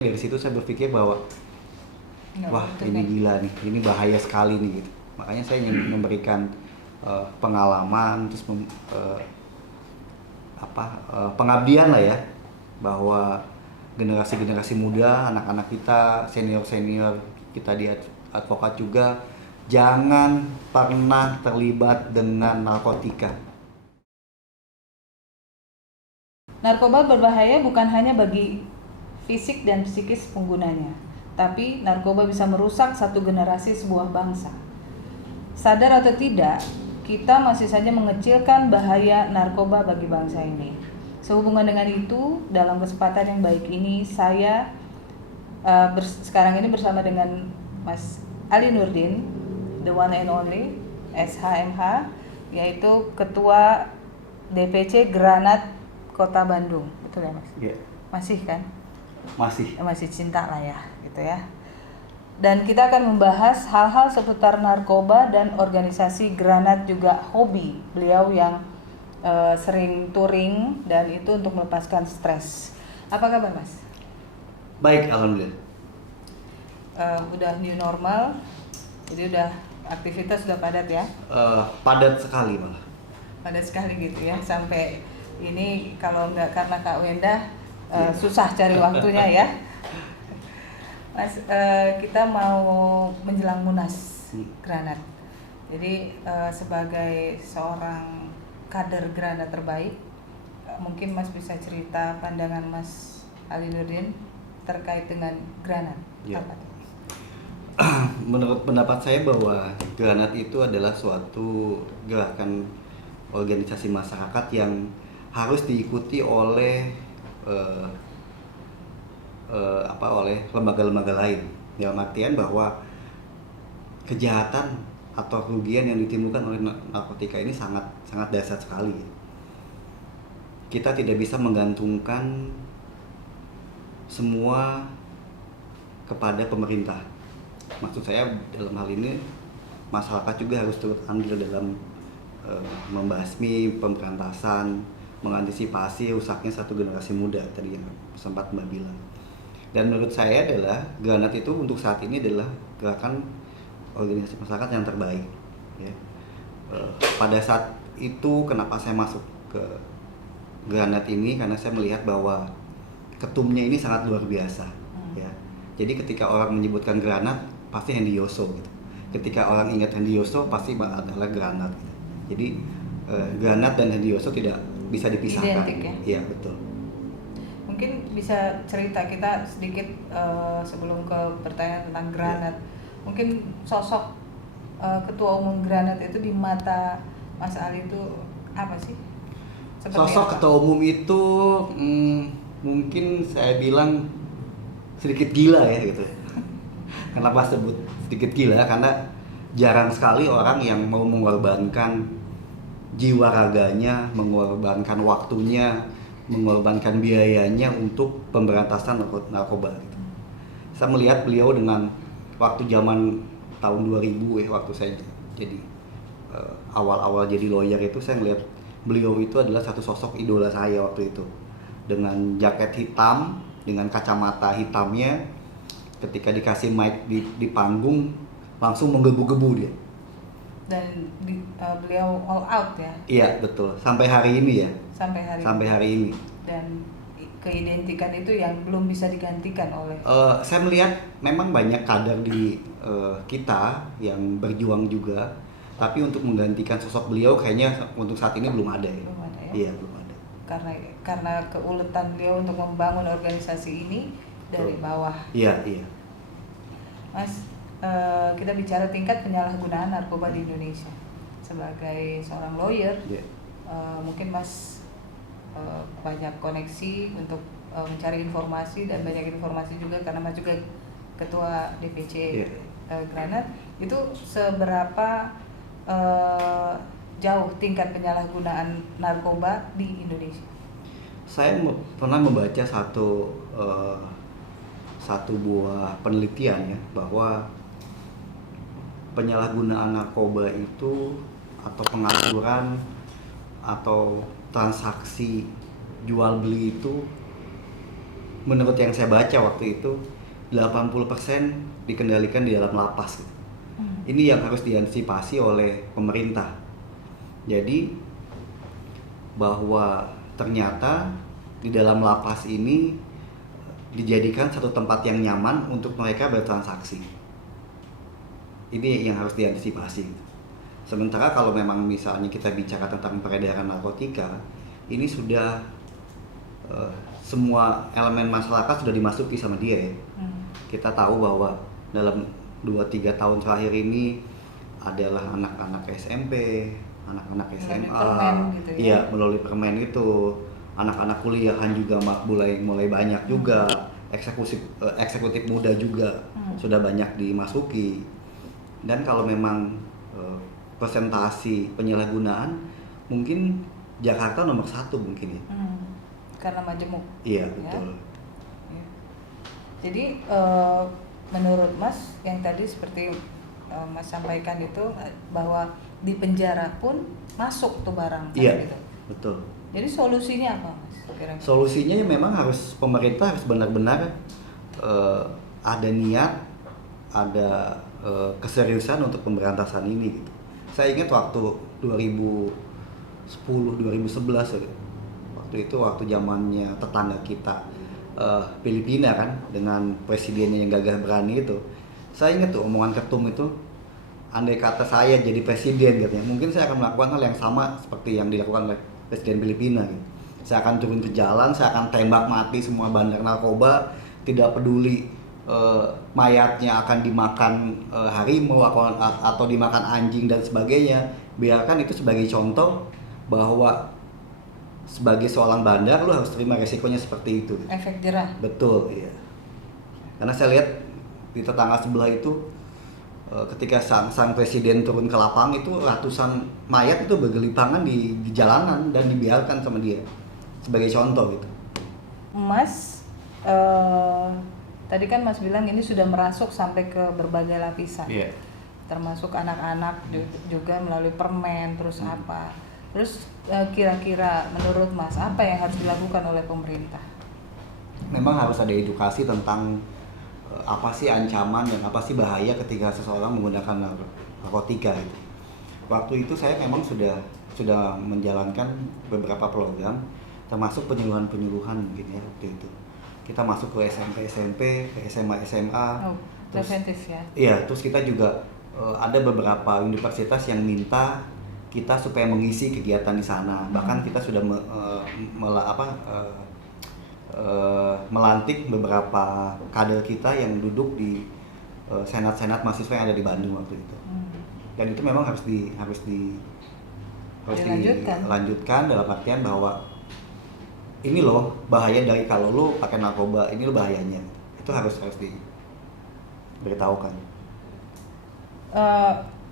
Dari situ saya berpikir bahwa wah ini gila nih, ini bahaya sekali nih gitu. Makanya saya ingin memberikan pengalaman, terus pengabdian lah ya, bahwa generasi-generasi muda, anak-anak kita, senior-senior kita di advokat juga jangan pernah terlibat dengan narkotika. Narkoba berbahaya bukan hanya bagi fisik dan psikis penggunanya, tapi narkoba bisa merusak satu generasi sebuah bangsa. Sadar atau tidak, kita masih saja mengecilkan bahaya narkoba bagi bangsa ini. Sehubungan dengan itu, dalam kesempatan yang baik ini, saya sekarang ini bersama dengan Mas Ali Nurdin, the one and only, SHMH, yaitu Ketua DPC Granat Kota Bandung, betul ya Mas? Iya. Masih kan? Masih Cinta lah ya, gitu ya. Dan kita akan membahas hal-hal seputar narkoba dan organisasi Granat juga hobi beliau yang sering touring dan itu untuk melepaskan stres. Apa kabar Mas? Baik, alhamdulillah. Udah new normal, jadi udah aktivitas sudah padat ya? Padat sekali malah. Padat sekali gitu ya, sampai ini kalau nggak karena Kak Wenda susah cari waktunya ya. Mas, kita mau menjelang Munas Granat. Jadi sebagai seorang kader Granat terbaik, mungkin Mas bisa cerita pandangan Mas Ali Nurdin terkait dengan Granat. Ya. Apa tuh? Menurut pendapat saya bahwa Granat itu adalah suatu gerakan organisasi masyarakat yang harus diikuti oleh oleh lembaga-lembaga lain. Dalam artian bahwa kejahatan atau kerugian yang ditimbulkan oleh narkotika ini sangat dahsyat sekali. Kita tidak bisa menggantungkan semua kepada pemerintah. Maksud saya dalam hal ini masyarakat juga harus turut andil dalam membasmi, pemberantasan, mengantisipasi rusaknya satu generasi muda tadi yang sempat Mbak bilang. Dan menurut saya adalah Granat itu untuk saat ini adalah gerakan organisasi masyarakat yang terbaik. Ya. Pada saat itu kenapa saya masuk ke Granat ini, karena saya melihat bahwa ketumnya ini sangat luar biasa. Ya. Jadi ketika orang menyebutkan Granat pasti Hendy Yoso gitu. Ketika orang ingat Hendy Yoso pasti adalah Granat. Gitu. Jadi Granat dan Hendy Yoso tidak bisa dipisahkan. Identik ya? Iya, betul. Mungkin bisa cerita kita sedikit sebelum ke pertanyaan tentang Granat. Mungkin sosok ketua umum Granat itu di mata Mas Ali itu apa sih? Seperti sosok apa? ketua umum itu mungkin saya bilang sedikit gila ya gitu. Kenapa sebut sedikit gila? Karena jarang sekali orang yang mau mengorbankan jiwa raganya, mengorbankan waktunya, mengorbankan biayanya untuk pemberantasan narkoba gitu. Saya melihat beliau dengan waktu zaman tahun 2000 waktu saya jadi awal-awal jadi lawyer itu, saya melihat beliau itu adalah satu sosok idola saya waktu itu. Dengan jaket hitam, dengan kacamata hitamnya, ketika dikasih mic di panggung langsung menggebu-gebu dia. Dan beliau all out ya? Iya, betul. Sampai hari ini ya. Sampai hari ini. Dan keidentikan itu yang belum bisa digantikan oleh. Saya melihat memang banyak kader di kita yang berjuang juga, tapi untuk menggantikan sosok beliau kayaknya untuk saat ini belum ada ya. Belum ada ya? Iya, belum ada. Karena keuletan beliau untuk membangun organisasi ini dari bawah. Iya. Mas, kita bicara tingkat penyalahgunaan narkoba di Indonesia. Sebagai seorang lawyer, mungkin Mas banyak koneksi untuk mencari informasi dan banyak informasi juga karena Mas juga ketua DPC Granat. Itu seberapa jauh tingkat penyalahgunaan narkoba di Indonesia? Saya pernah membaca satu buah penelitian ya, bahwa penyalahgunaan narkoba itu atau pengaturan atau transaksi jual beli itu menurut yang saya baca waktu itu 80% dikendalikan di dalam lapas gitu. Ini yang harus diantisipasi oleh pemerintah. Jadi bahwa ternyata di dalam lapas ini dijadikan satu tempat yang nyaman untuk mereka bertransaksi. Ini yang harus diantisipasi. Sementara kalau memang misalnya kita bicara tentang peredaran narkotika, ini sudah semua elemen masyarakat sudah dimasuki sama dia ya. Kita tahu bahwa dalam 2-3 tahun terakhir ini adalah anak-anak SMP, anak-anak SMA, gitu ya. iya melalui permen itu, anak-anak kuliahan juga mulai banyak juga, eksekutif muda juga sudah banyak dimasuki. Dan kalau memang presentasi penyalahgunaan, mungkin Jakarta nomor 1 mungkin ya. Karena majemuk. Iya, ya? betul. Ya. Jadi menurut Mas yang tadi seperti Mas sampaikan itu bahwa di penjara pun masuk tuh barang Iya, gitu. betul. Jadi solusinya apa, Mas? Kira-kira? Solusinya ya memang pemerintah harus benar-benar ada niat, ada keseriusan untuk pemberantasan ini gitu. Saya ingat waktu 2010-2011 waktu zamannya tetangga kita Filipina kan, dengan presidennya yang gagah berani itu. Saya ingat tuh omongan ketum itu, andai kata saya jadi presiden katanya, mungkin saya akan melakukan hal yang sama seperti yang dilakukan oleh presiden Filipina gitu. Saya akan turun ke jalan, saya akan tembak mati semua bandar narkoba, tidak peduli mayatnya akan dimakan harimau atau dimakan anjing dan sebagainya. Biarkan itu sebagai contoh bahwa sebagai seorang bandar lu harus terima resikonya seperti itu. Efek jerah. Betul, iya. Karena saya lihat di tetangga sebelah itu ketika sang presiden turun ke lapangan itu ratusan mayat itu bergelipangan di jalanan dan dibiarkan sama dia. Sebagai contoh gitu. Mas tadi kan Mas bilang ini sudah merasuk sampai ke berbagai lapisan. Iya. Termasuk anak-anak juga melalui permen terus apa. Terus kira-kira menurut Mas apa yang harus dilakukan oleh pemerintah? Memang harus ada edukasi tentang apa sih ancaman dan apa sih bahaya ketika seseorang menggunakan narkotika gitu. Waktu itu saya memang sudah menjalankan beberapa program termasuk penyuluhan mungkin ya waktu itu. Kita masuk ke SMP, ke SMA. Preventif ya? Iya, terus kita juga ada beberapa universitas yang minta kita supaya mengisi kegiatan di sana. Bahkan kita sudah melantik beberapa kader kita yang duduk di senat mahasiswa yang ada di Bandung waktu itu. Dan itu memang harus dilanjutkan dalam artian bahwa ini loh bahaya dari kalau lo pakai narkoba, ini lo bahayanya. Itu harus diberitahukan.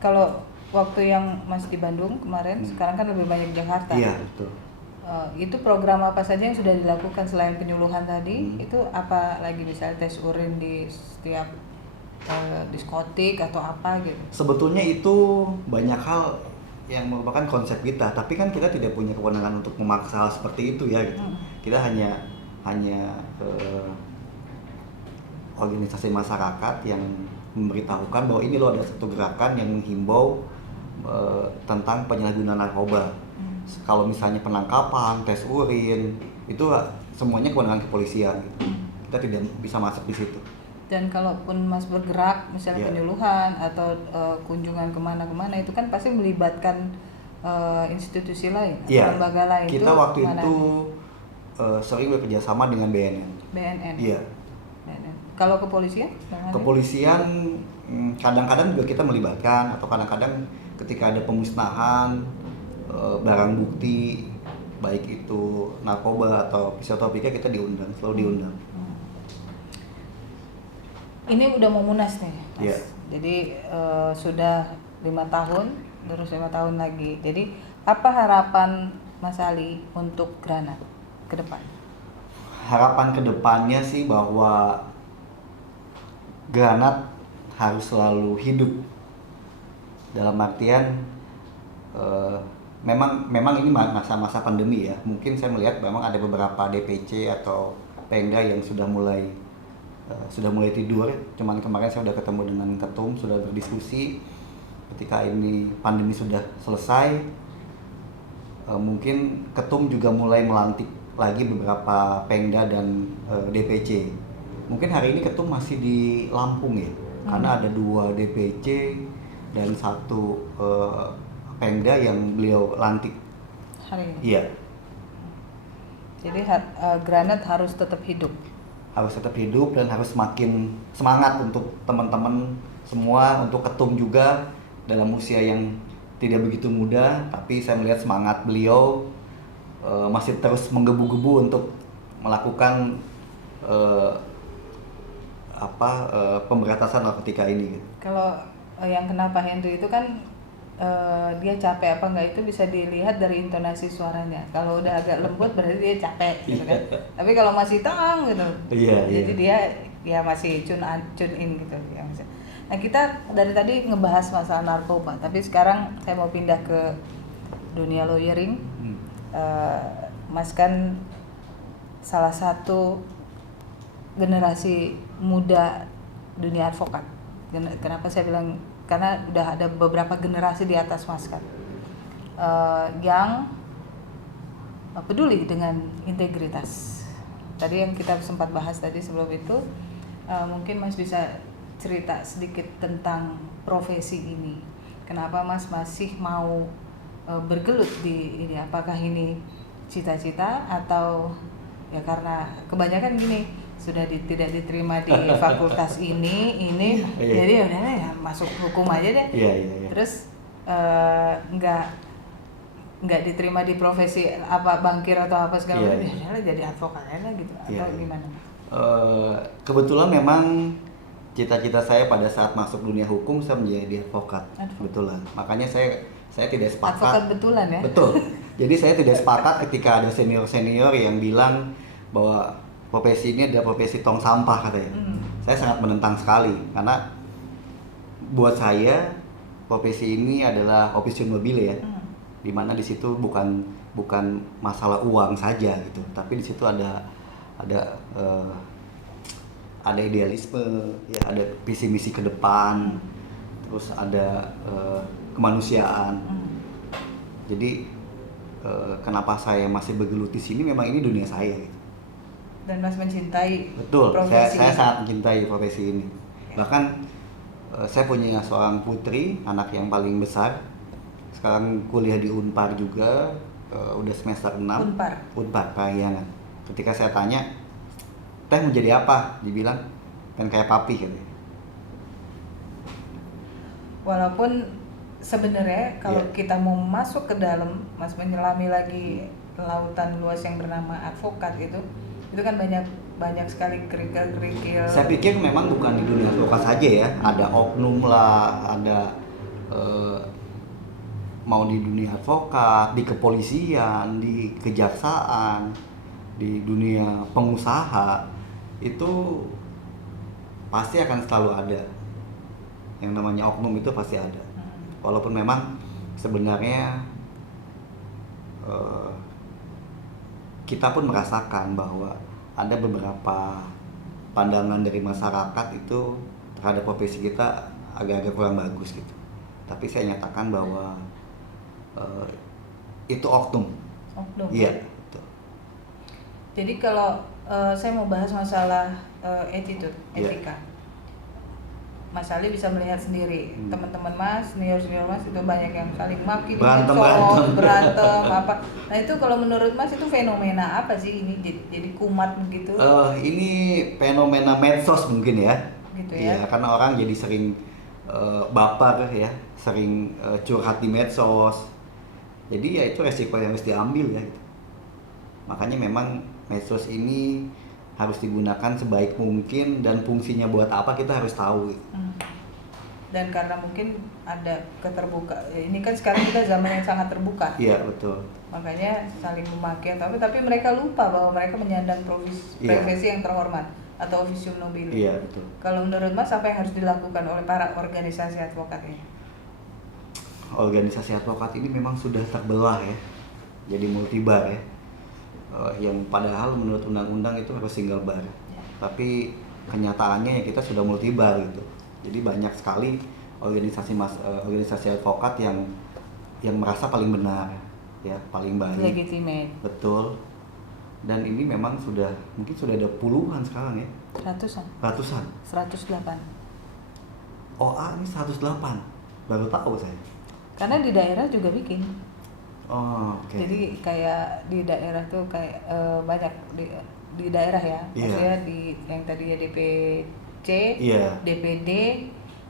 Kalau waktu yang Mas di Bandung kemarin, sekarang kan lebih banyak di Jakarta. Iya, betul. Itu program apa saja yang sudah dilakukan selain penyuluhan tadi? Itu apa lagi, misalnya tes urin di setiap diskotik atau apa gitu? Sebetulnya itu banyak hal yang merupakan konsep kita, tapi kan kita tidak punya kewenangan untuk memaksa hal seperti itu ya gitu. Kita hanya organisasi masyarakat yang memberitahukan bahwa ini loh ada satu gerakan yang menghimbau tentang penyalahgunaan narkoba. Kalau misalnya penangkapan, tes urin, itu semuanya kewenangan kepolisian gitu. Kita tidak bisa masuk di situ. Dan kalaupun Mas bergerak misalnya penyuluhan atau kunjungan kemana-kemana, itu kan pasti melibatkan institusi lain atau lembaga lain. Kita waktu itu sering bekerja sama dengan BNN. BNN. Iya. BNN. Kalau kepolisian? Kepolisian kadang-kadang juga kita melibatkan, atau kadang-kadang ketika ada pemusnahan barang bukti baik itu narkoba atau psikotropika, kita selalu diundang. Ini udah mau munas nih, Mas. Yeah. Jadi sudah 5 tahun, terus 5 tahun lagi. Jadi apa harapan Mas Ali untuk Granat ke depan? Harapan ke depannya sih bahwa Granat harus selalu hidup. Dalam artian memang ini masa-masa pandemi ya. Mungkin saya melihat memang ada beberapa DPC atau Pemda yang sudah mulai tidur. Cuman kemarin saya sudah ketemu dengan ketum, sudah berdiskusi. Ketika ini pandemi sudah selesai, mungkin ketum juga mulai melantik lagi beberapa Pemda dan DPC. Mungkin hari ini ketum masih di Lampung ya, karena ada 2 DPC dan 1 Pemda yang beliau lantik hari ini. Iya. Jadi Granat harus tetap hidup. Harus tetap hidup dan harus semakin semangat untuk teman-teman semua, untuk ketum juga dalam usia yang tidak begitu muda, tapi saya melihat semangat beliau masih terus menggebu-gebu untuk melakukan pemberantasan narkotika ini. Kalau yang kenal Pak Hendri itu kan dia capek apa enggak itu bisa dilihat dari intonasi suaranya. Kalau udah agak lembut berarti dia capek gitu kan. Tapi kalau masih tenang gitu. Jadi dia masih tune in gitu ya. Nah, kita dari tadi ngebahas masalah narkoba, tapi sekarang saya mau pindah ke dunia lawyering. Mas kan salah satu generasi muda dunia advokat. Kenapa saya bilang? Karena udah ada beberapa generasi di atas Mas kan, yang peduli dengan integritas. Tadi yang kita sempat bahas tadi sebelum itu, mungkin Mas bisa cerita sedikit tentang profesi ini. Kenapa Mas masih mau bergelut di ini? Apakah ini cita-cita atau ya karena kebanyakan gini, sudah tidak diterima di fakultas ini jadi udah ya masuk hukum aja deh. Terus nggak diterima di profesi apa bankir atau apa segala macam, ya jadi advokat aja gitu atau gimana? Kebetulan memang cita-cita saya pada saat masuk dunia hukum saya menjadi advokat. Kebetulan, makanya saya tidak sepakat. Advokat betulan ya? Betul. Jadi saya tidak sepakat ketika ada senior yang bilang bahwa profesi ini adalah profesi tong sampah katanya. Saya sangat menentang sekali, karena buat saya profesi ini adalah officium nobile ya, dimana di situ bukan masalah uang saja gitu, tapi di situ ada idealisme, ya ada visi misi ke depan, terus ada kemanusiaan. Jadi kenapa saya masih bergelut di sini? Memang ini dunia saya. Gitu. Dan Mas mencintai betul, profesi saya sangat mencintai profesi ini. Bahkan saya punya seorang putri, anak yang paling besar. Sekarang kuliah di Unpar juga, udah semester 6. Unpar Parahyangan. Ketika saya tanya, "Teh mau jadi apa?" Dibilang, "Pengen kayak papi," katanya. Walaupun sebenarnya kalau kita mau masuk ke dalam, Mas menyelami lagi lautan luas yang bernama advokat itu kan banyak sekali kerikil-kerikil. Saya pikir memang bukan di dunia advokat saja ya, ada oknum lah, ada mau di dunia advokat, di kepolisian, di kejaksaan, di dunia pengusaha, itu pasti akan selalu ada yang namanya oknum, itu pasti ada. Walaupun memang sebenarnya kita pun merasakan bahwa ada beberapa pandangan dari masyarakat itu terhadap profesi kita agak-agak kurang bagus gitu. Tapi saya nyatakan bahwa itu oknum. Iya. Betul. Jadi kalau saya mau bahas masalah attitude, etika. Mas Ali bisa melihat sendiri, teman-teman Mas, senior Mas itu banyak yang saling maki, berantem apa. Nah itu kalau menurut Mas itu fenomena apa sih ini jadi kumat begitu? Ini fenomena medsos mungkin ya. Gitu ya. Iya, karena orang jadi sering baper ya, sering curhat di medsos. Jadi ya itu resiko yang harus diambil ya. Gitu. Makanya memang medsos ini harus digunakan sebaik mungkin, dan fungsinya buat apa kita harus tahu. Dan karena mungkin ada keterbukaan, ini kan sekarang kita zaman yang sangat terbuka. Iya betul. Makanya saling memaki, tapi mereka lupa bahwa mereka menyandang profesi yang terhormat atau officium nobile. Iya betul. Kalau menurut Mas apa yang harus dilakukan oleh para organisasi advokat ini? Organisasi advokat ini memang sudah terbelah ya, jadi multibar ya. yang padahal menurut undang-undang itu harus single bar. Tapi kenyataannya ya kita sudah multi bar gitu. Jadi banyak sekali organisasi advokat yang merasa paling benar, ya paling baik. Legitimate. Betul. Dan ini memang mungkin sudah ada puluhan sekarang ya. Ratusan. 108. OA ini 108. Baru tahu saya. Karena di daerah juga bikin. Oh, oke. Jadi kayak di daerah tuh kayak banyak di daerah ya. Maksudnya di yang tadinya DPC, DPD,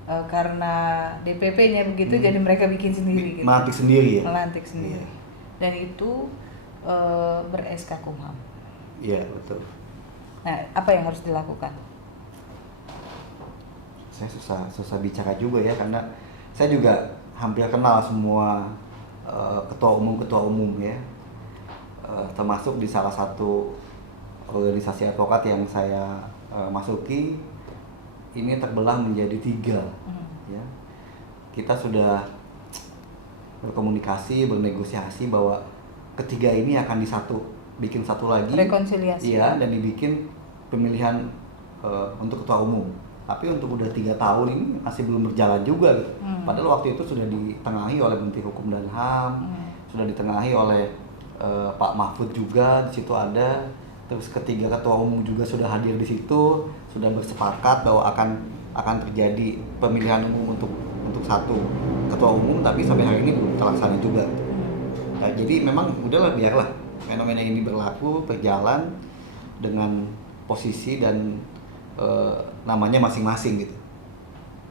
karena DPP-nya begitu jadi mereka bikin sendiri gitu. Melantik sendiri ya. Melantik sendiri. Dan itu ber-SK Kumham. Iya, betul. Nah, apa yang harus dilakukan? Saya susah bicara juga ya, karena saya juga hampir kenal semua ketua umum ya, termasuk di salah satu organisasi advokat yang saya masuki ini terbelah menjadi 3 ya. Kita sudah berkomunikasi, bernegosiasi bahwa ketiga ini akan bikin satu lagi, rekonsiliasi. Iya, dan dibikin pemilihan untuk ketua umum. Tapi untuk udah 3 tahun ini masih belum berjalan juga gitu. Padahal waktu itu sudah ditengahi oleh Menteri Hukum dan HAM, sudah ditengahi oleh Pak Mahfud juga, di situ ada. Terus ketiga ketua umum juga sudah hadir di situ, sudah bersepakat bahwa akan terjadi pemilihan umum untuk satu ketua umum, tapi sampai hari ini belum terlaksana juga. Nah, jadi memang udahlah, biarlah fenomena ini berlaku, berjalan dengan posisi dan namanya masing-masing gitu.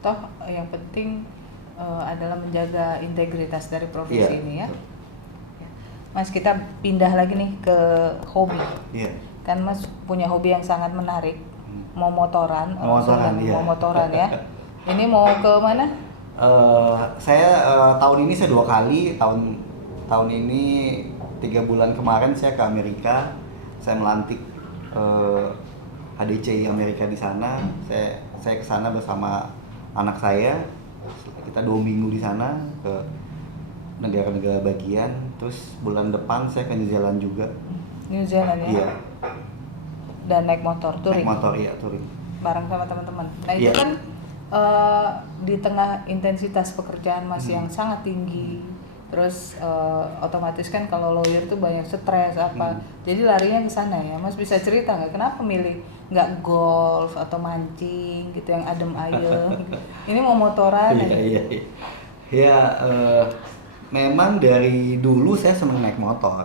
Toh yang penting adalah menjaga integritas dari profesi ini ya. Mas, kita pindah lagi nih ke hobi. Kan Mas punya hobi yang sangat menarik, mau motoran ya. Ini mau ke mana? Saya tahun ini saya 2 kali. Tahun ini 3 bulan kemarin saya ke Amerika. Saya melantik HDCI Amerika di sana. Saya ke sana bersama anak saya. Kita 2 minggu di sana ke negara-negara bagian. Terus bulan depan saya ke New Zealand juga. New Zealand ya? Iya. Dan naik motor, touring? Naik motor, iya, touring. Bareng sama teman-teman. Nah itu kan di tengah intensitas pekerjaan Mas yang sangat tinggi. Terus otomatis kan kalau lawyer tuh banyak stres apa. Jadi larinya ke sana ya. Mas bisa cerita nggak kenapa milih nggak golf atau mancing gitu yang adem ayem? Ini mau motoran aja. Iya. Ya, memang dari dulu saya senang naik motor.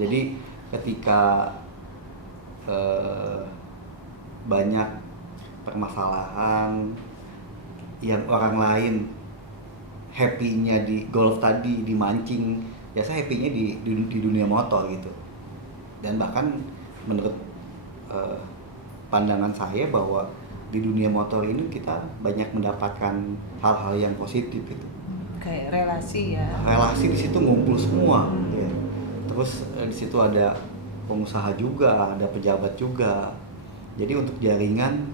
Jadi ketika banyak permasalahan yang orang lain happy-nya di golf tadi, di mancing, ya saya happy-nya di dunia motor gitu. Dan bahkan menurut pandangan saya bahwa di dunia motor ini kita banyak mendapatkan hal-hal yang positif gitu. Kayak relasi ya. Relasi di situ ngumpul semua. Ya. Terus di situ ada pengusaha juga, ada pejabat juga. Jadi untuk jaringan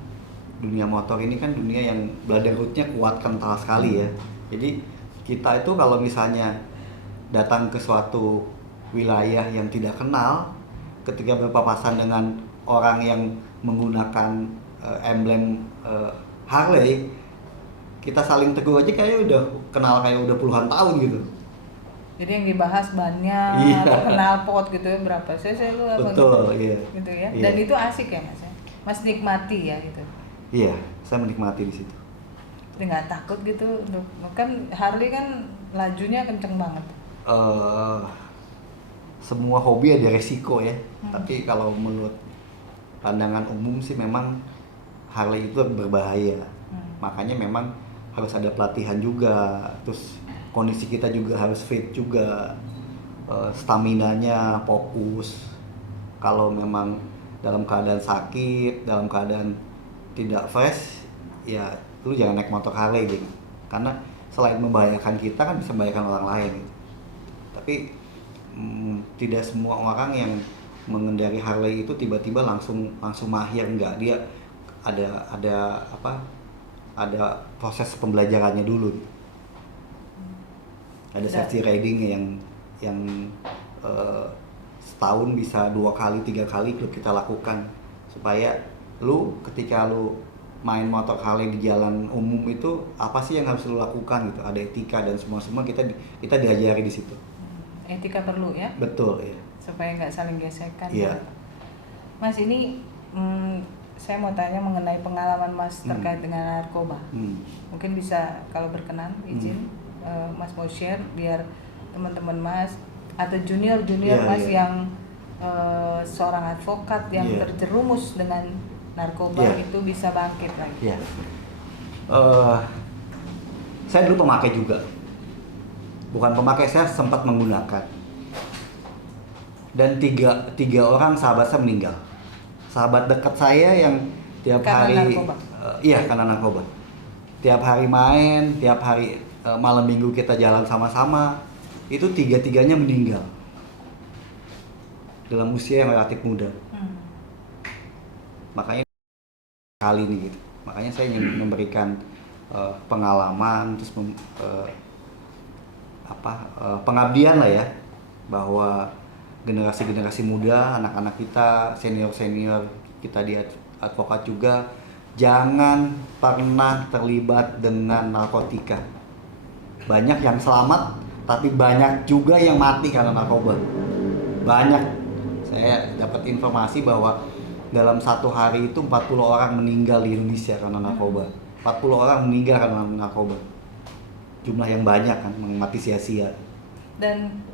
dunia motor ini kan dunia yang brotherhood-nya kuat, kental sekali ya. Jadi kita itu kalau misalnya datang ke suatu wilayah yang tidak kenal, ketika berpapasan dengan orang yang menggunakan emblem Harley, kita saling tegur aja kayak udah kenal kayak udah puluhan tahun gitu. Jadi yang dibahas bannya, knalpot gitu ya, berapa cc lu apa betul, gitu, iya. gitu ya. Iya. Dan itu asik ya Mas ya? Mas nikmati ya gitu? Iya, saya menikmati di situ. Jadi nggak takut gitu, kan Harley kan lajunya kenceng banget. Semua hobi ada resiko ya, tapi kalau menurut pandangan umum sih memang Harley itu berbahaya. Makanya memang harus ada pelatihan juga, terus kondisi kita juga harus fit juga, staminanya fokus. Kalau memang dalam keadaan sakit, dalam keadaan tidak fresh, ya lu jangan naik motor Harley gitu. Karena selain membahayakan kita kan bisa membahayakan orang lain gitu. Tapi tidak semua orang yang mengendari Harley itu tiba-tiba langsung mahir, enggak. Dia ada proses pembelajarannya dulu. Ada safety riding yang setahun bisa 2 kali 3 kali klub kita lakukan, supaya lu ketika lu main motor Harley di jalan umum itu apa sih yang harus lu lakukan gitu, ada etika dan semua kita diajari di situ. Etika perlu ya, Betul ya. supaya nggak saling gesekan. Iya. Mas, ini saya mau tanya mengenai pengalaman Mas terkait dengan narkoba. Mungkin bisa kalau berkenan izin Mas mau share biar teman-teman Mas atau junior Iya, Mas iya. yang seorang advokat yang Iya. terjerumus dengan narkoba Iya. itu bisa bangkit lagi. Iya. Saya dulu pemakai juga. Bukan pemakai, saya sempat menggunakan. Dan tiga orang sahabat saya meninggal. Sahabat dekat saya yang tiap Karena hari narkoba? Iya, karena narkoba. Tiap hari main, tiap hari malam minggu kita jalan sama-sama, itu tiga-tiganya meninggal dalam usia yang relatif muda. Makanya kali ini gitu. Makanya saya ingin memberikan pengalaman, terus pengabdian lah ya, bahwa generasi muda, anak-anak kita, senior kita di advokat juga, jangan pernah terlibat dengan narkotika. Banyak yang selamat, tapi banyak juga yang mati karena narkoba. Banyak. Saya dapat informasi bahwa dalam satu hari itu 40 orang meninggal di Indonesia karena narkoba. 40 orang meninggal karena narkoba. Jumlah yang banyak kan, mati sia-sia. Dan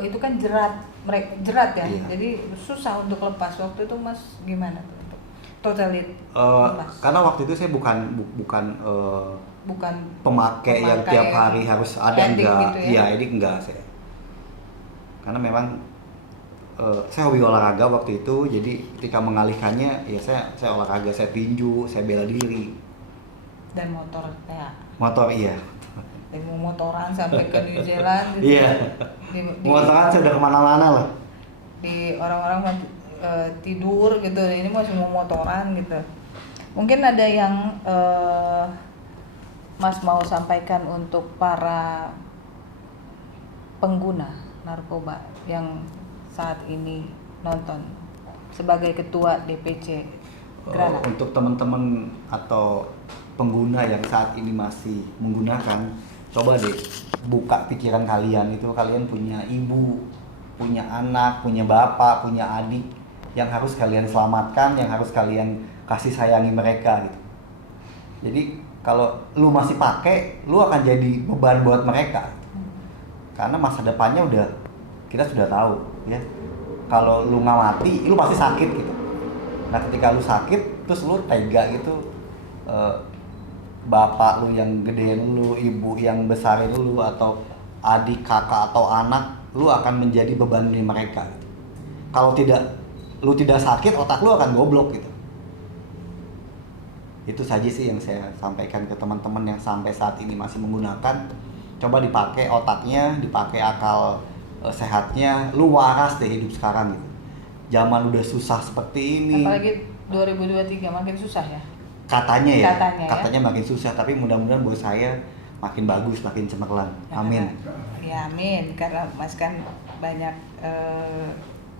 itu kan jerat ya, Iya. jadi susah untuk lepas. Waktu itu Mas gimana tuh untuk totally lepas? Karena waktu itu saya bukan Bukan pemakai yang tiap hari harus ada, addict enggak. gitu ya? Iya, edik enggak saya. Karena memang saya hobi olahraga waktu itu, jadi ketika mengalihkannya ya saya olahraga, saya tinju, saya bela diri. Dan motor ya. Motor iya. Dari mau motoran sampai ke New Zealand gitu. Iya. Motoran saya udah kemana-mana lah. Di orang-orang tidur gitu, ini masih mau motoran gitu. Mungkin ada yang Mas mau sampaikan untuk para pengguna narkoba yang saat ini nonton sebagai ketua DPC Granat. Untuk teman-teman atau pengguna yang saat ini masih menggunakan, coba deh buka pikiran kalian. Itu kalian punya ibu, punya anak, punya bapak, punya adik yang harus kalian selamatkan, yang harus kalian kasih sayangi mereka gitu. Jadi kalau lu masih pakai, lu akan jadi beban buat mereka. Karena masa depannya kita sudah tahu ya. Kalau lu nggak mati, lu pasti sakit gitu. Nah ketika lu sakit, terus lu tega gitu, bapak lu yang gedein lu, ibu yang besarin lu, atau adik, kakak, atau anak, lu akan menjadi beban di mereka gitu. Kalau lu tidak sakit, otak lu akan goblok gitu. Itu saja sih yang saya sampaikan ke teman-teman yang sampai saat ini masih menggunakan. Coba dipakai otaknya, dipakai akal sehatnya, lu waras deh hidup sekarang gitu. Zaman udah susah seperti ini. Apalagi 2023 makin susah ya. Katanya ya? Makin susah, tapi mudah-mudahan buat saya makin bagus, makin cemerlang. Amin. Ya amin, karena Mas kan banyak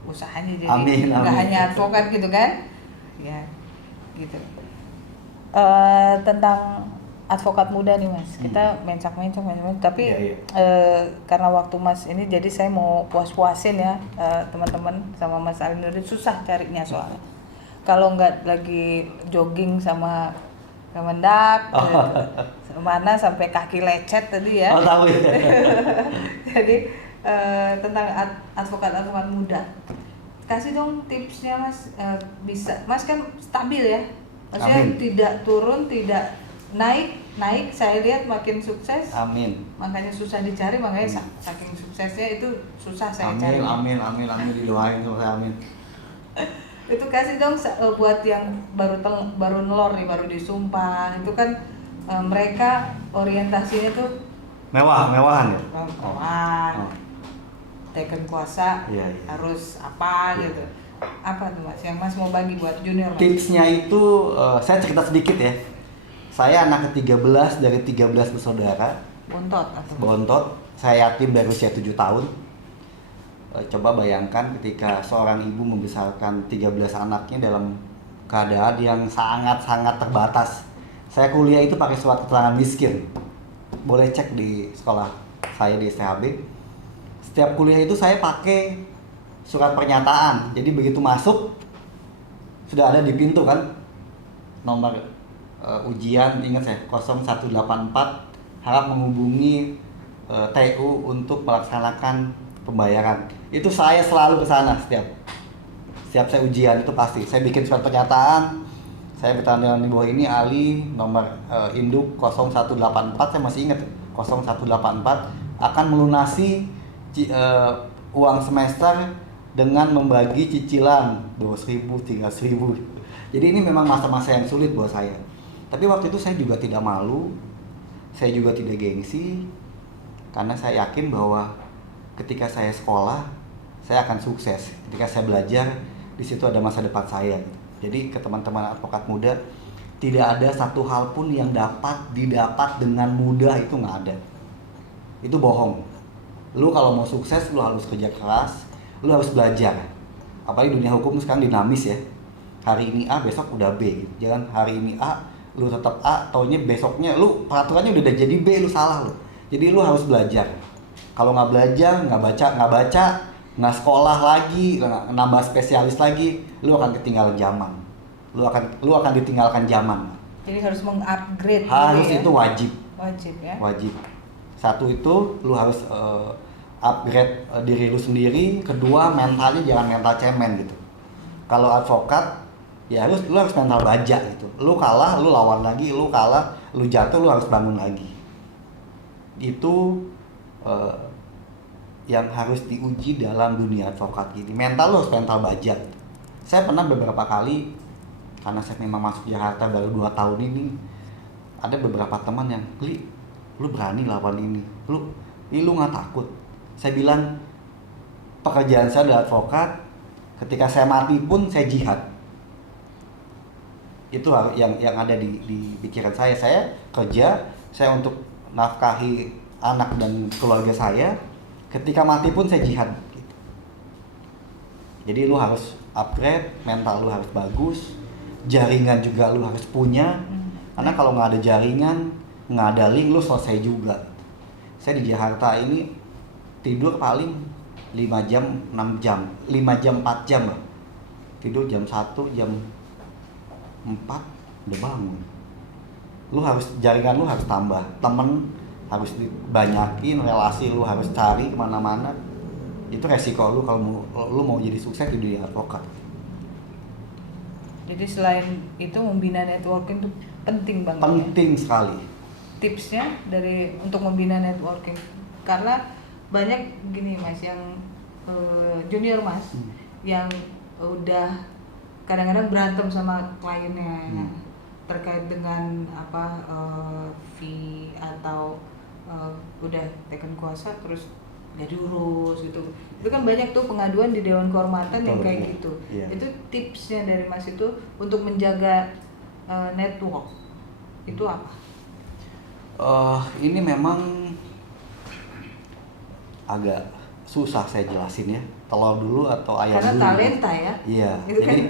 usahanya, jadi Amin. nggak hanya advokat gitu kan? Ya, gitu. Tentang advokat muda nih Mas, kita mencak-mencak, tapi Iya. karena waktu Mas ini, jadi saya mau puas-puasin ya teman-teman sama Mas Alinuddin, susah carinya soalnya. Kalau nggak lagi jogging sama Kemendak, mana sampai kaki lecet tadi ya. Oh tahu ya. Jadi tentang advokat muda, kasih dong tipsnya Mas. Bisa, Mas kan stabil ya, maksudnya Amin. tidak turun, tidak naik. Saya lihat makin sukses. Amin. Makanya susah dicari, makanya saking suksesnya itu susah saya cari. Amin. Didoain sama saya, amin. Itu kasih dong buat yang baru nelor nih, baru disumpah. Itu kan mereka orientasinya tuh Mewahan ya. kawan, teken kuasa, Iya. harus apa gitu. Apa tuh Mas yang Mas mau bagi buat junior Mas? Tipsnya itu saya cerita sedikit ya. Saya anak ke-13 dari 13 bersaudara. Bontot atau? Bontot. Saya yatim dari usia 7 tahun. Coba bayangkan ketika seorang ibu membesarkan 13 anaknya dalam keadaan yang sangat-sangat terbatas. Saya kuliah itu pakai surat keterangan miskin. Boleh cek di sekolah saya di STHB. Setiap kuliah itu saya pakai surat pernyataan. Jadi begitu masuk sudah ada di pintu kan nomor ujian, ingat saya 0184, harap menghubungi TU untuk melaksanakan pembayaran. Itu saya selalu ke sana setiap saya ujian itu pasti. Saya bikin surat pernyataan, saya bertanda di bawah ini Ali nomor induk 0184, saya masih ingat 0184 akan melunasi uang semester dengan membagi cicilan 2.000, 3.000. Jadi ini memang masa-masa yang sulit buat saya. Tapi waktu itu saya juga tidak malu, saya juga tidak gengsi, karena saya yakin bahwa ketika saya sekolah, saya akan sukses. Ketika saya belajar, di situ ada masa depan saya. Jadi ke teman-teman advokat muda, tidak ada satu hal pun yang dapat didapat dengan mudah, itu nggak ada. Itu bohong. Lu kalau mau sukses, lu harus kerja keras, lu harus belajar. Apalagi dunia hukum sekarang dinamis ya. Hari ini A, besok udah B. Jangan hari ini A, lu tetap A, taunya besoknya lu peraturannya udah jadi B, lu salah lu. Jadi lu harus belajar. Kalau nggak belajar, nggak baca, nggak sekolah lagi, nggak nambah spesialis lagi, lu akan ketinggalan zaman. Lu akan ditinggalkan zaman. Jadi harus mengupgrade. Harus gitu ya? itu wajib. Wajib ya. Wajib. Satu itu lu harus upgrade diri lu sendiri. Kedua, mentalnya jangan mental cemen gitu. Kalau advokat ya lu harus mental baja gitu. Lu kalah, lu lawan lagi, lu kalah, lu jatuh, lu harus bangun lagi. Itu yang harus diuji dalam dunia advokat ini. Mental lu harus mental baja. Saya pernah beberapa kali, karena saya memang masuk Jakarta baru 2 tahun ini, ada beberapa teman yang, "Li, lu berani lawan ini, lu nggak takut?" Saya bilang, pekerjaan saya adalah advokat, ketika saya mati pun saya jihad. Itu yang ada di pikiran saya. Saya kerja, saya untuk nafkahi anak dan keluarga saya, ketika mati pun saya jihad gitu. Jadi lu harus upgrade, mental lu harus bagus, jaringan juga lu harus punya. Karena kalau nggak ada jaringan, nggak ada link, lu selesai juga. Saya di Jakarta ini tidur paling 5 jam, 6 jam, 5 jam, 4 jam lah. Tidur jam 1, jam 4 udah bangun. Lu harus, jaringan lu harus tambah, temen harus dibanyakin, relasi lu harus cari kemana-mana. Itu resiko lu kalau lu mau jadi sukses di dunia advokat. Jadi selain itu membina networking itu penting banget. Penting sekali. Tipsnya untuk membina networking, karena banyak gini Mas yang junior Mas yang udah kadang-kadang berantem sama kliennya terkait dengan fee atau udah tekan kuasa terus nggak diurus gitu. Itu kan banyak tuh pengaduan di Dewan Kehormatan yang kayak gitu. Yeah. Itu tipsnya dari Mas itu untuk menjaga network itu apa? Ini memang agak susah saya jelasin ya. Telur dulu atau ayam Karena dulu. Karena talenta ya. Iya. Itu Jadi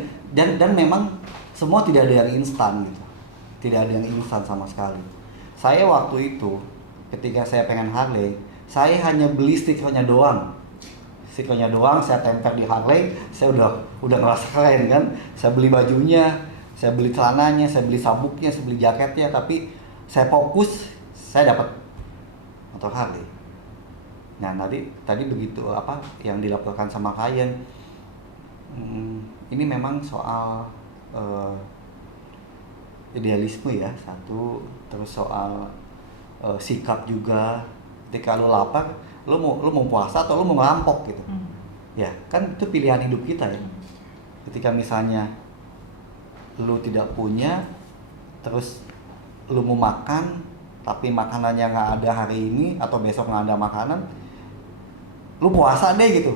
dan memang semua tidak ada yang instan gitu. Tidak ada yang instan sama sekali. Saya waktu itu ketika saya pengen Harley, saya hanya beli stikernya doang. Stikernya doang saya tempel di Harley, saya udah ngerasa keren kan. Saya beli bajunya, saya beli celananya, saya beli sabuknya, saya beli jaketnya, tapi saya fokus, saya dapat motor Harley. Nah, tadi begitu yang dilaporkan sama klien. Ini memang soal idealisme ya, satu, terus soal sikap juga. Ketika lu lapar, lu mau puasa atau lu mau ngerampok gitu. Ya, kan itu pilihan hidup kita ya. Ketika misalnya lu tidak punya, terus lu mau makan, tapi makanannya nggak ada hari ini atau besok nggak ada makanan, lu puasa deh gitu,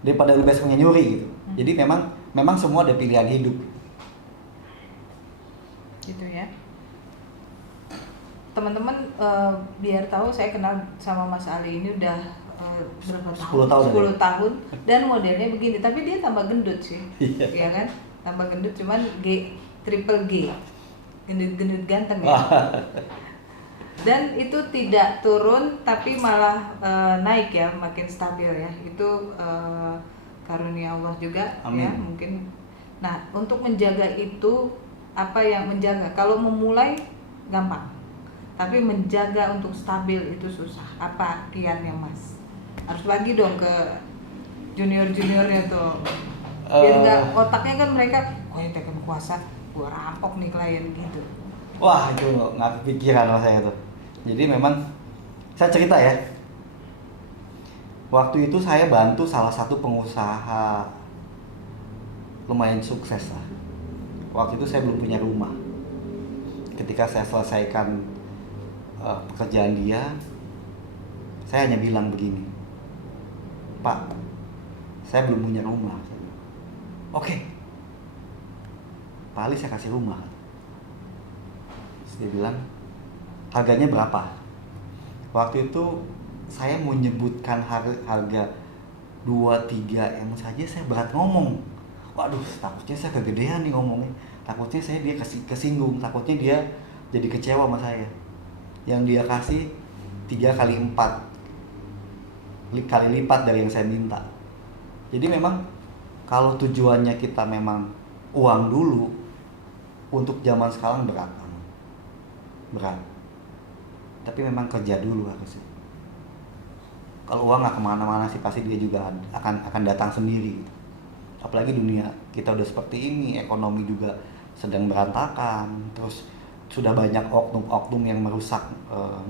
daripada lu besoknya nyuri gitu. Jadi memang semua ada pilihan hidup. Gitu ya. Teman-teman biar tahu, saya kenal sama Mas Ali ini udah berapa 10 tahun? tahun 10 tahun dan modelnya begini, tapi dia tambah gendut sih. Ya kan? Tambah gendut cuman triple G. Gendut-gendut ganteng ya. Dan itu tidak turun tapi malah naik ya, makin stabil ya. Itu karunia Allah juga. Amin. Ya mungkin. Nah, untuk menjaga itu apa yang menjaga? Kalau memulai gampang, tapi menjaga untuk stabil itu susah. Apa kiannya Mas? Harus bagi dong ke junior-juniornya tuh. Biar nggak otaknya kan mereka, oh ya pegang kuasa, gua rampok nih klien gitu. Wah, itu nggak kepikiran sama saya tuh. Jadi memang saya cerita ya. Waktu itu saya bantu salah satu pengusaha lumayan sukses lah. Waktu itu saya belum punya rumah. Ketika saya selesaikan pekerjaan dia, saya hanya bilang begini, Pak, saya belum punya rumah. Oke, Pak Ali saya kasih rumah. Terus dia bilang, harganya berapa? Waktu itu saya mau nyebutkan harga 2-3 M saja saya berat ngomong. Waduh, takutnya saya kegedean nih ngomongnya. Takutnya dia kesinggung, takutnya dia jadi kecewa sama saya. Yang dia kasih 3 kali 4 kali lipat dari yang saya minta. Jadi memang kalau tujuannya kita memang uang dulu, untuk zaman sekarang berat. Tapi memang kerja dulu harusnya. Kalau uang nggak kemana-mana sih, pasti dia juga akan datang sendiri. Apalagi dunia kita udah seperti ini, ekonomi juga sedang berantakan, terus sudah banyak oknum-oknum yang merusak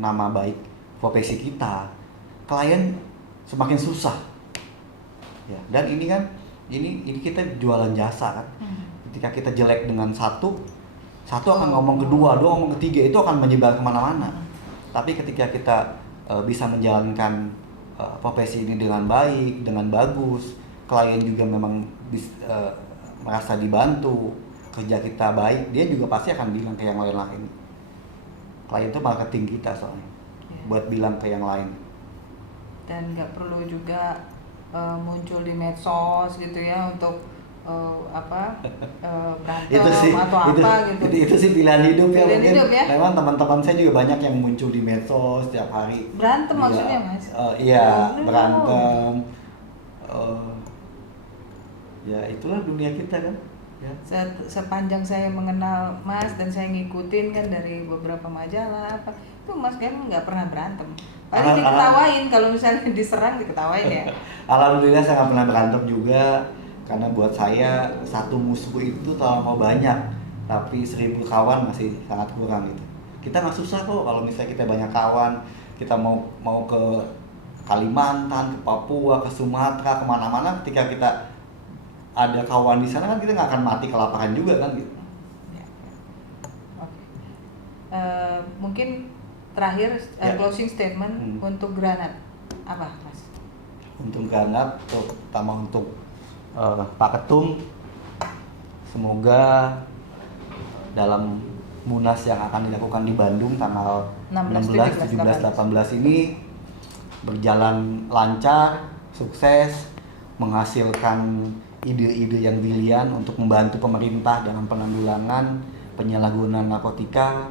nama baik profesi kita. Klien semakin susah. Ya, dan ini kan ini kita jualan jasa kan. Ketika kita jelek dengan satu akan ngomong kedua, dua ngomong ketiga, itu akan menyebar kemana-mana. Tapi ketika kita bisa menjalankan profesi ini dengan baik, dengan bagus, klien juga memang merasa dibantu, kerja kita baik, dia juga pasti akan bilang ke yang lain-lain. Klien itu marketing kita soalnya, buat bilang ke yang lain. Dan nggak perlu juga muncul di medsos gitu ya untuk berantem Itu sih, atau apa gitu. Itu sih pilihan hidup ya. Pilihan Mungkin hidup ya. memang teman-teman saya juga banyak yang muncul di medsos setiap hari. Berantem juga, maksudnya Mas? Iya, berantem. Ya itulah dunia kita kan. Ya. Sepanjang saya mengenal Mas dan saya ngikutin kan dari beberapa majalah apa, itu Mas kan nggak pernah berantem. Paling diketawain, kalau misalnya diserang diketawain ya. Alhamdulillah saya nggak pernah berantem juga, karena buat saya satu musuh itu terlalu banyak, tapi 1000 kawan masih sangat kurang gitu. Kita nggak susah kok kalau misalnya kita banyak kawan, kita mau ke Kalimantan, ke Papua, ke Sumatera, kemana-mana, ketika kita ada kawan di sana kan kita nggak akan mati kelaparan juga kan gitu. Ya. Oke. Mungkin terakhir closing statement untuk Granat apa Mas? Untuk Granat, terutama untuk Pak Ketum, semoga dalam Munas yang akan dilakukan di Bandung tanggal 16, 17, 18 ini berjalan lancar, sukses, menghasilkan ide-ide yang brilian untuk membantu pemerintah dalam penanggulangan penyalahgunaan narkotika,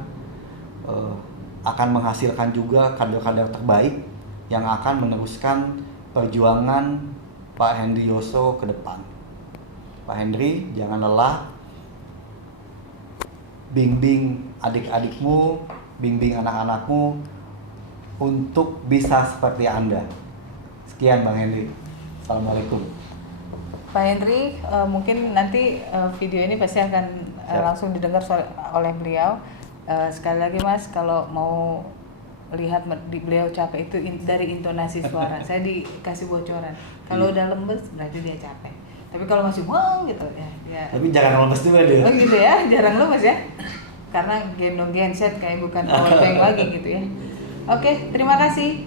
akan menghasilkan juga kader-kader terbaik yang akan meneruskan perjuangan Pak Hendri Yoso ke depan. Pak Hendri, jangan lelah, bimbing adik-adikmu, bimbing anak-anakmu untuk bisa seperti Anda. Sekian Bang Hendri. Assalamualaikum. Pak Hendri, mungkin nanti video ini pasti akan langsung didengar oleh beliau. Sekali lagi Mas, kalau mau lihat beliau capek itu dari intonasi suara. Saya dikasih bocoran. Kalau udah lemes berarti dia capek. Tapi kalau masih wong gitu ya. Tapi jangan lemes juga dia. Oh gitu ya, jarang lemes ya. Karena gendong genset kayak bukan powerbank lagi gitu ya. Oke, terima kasih.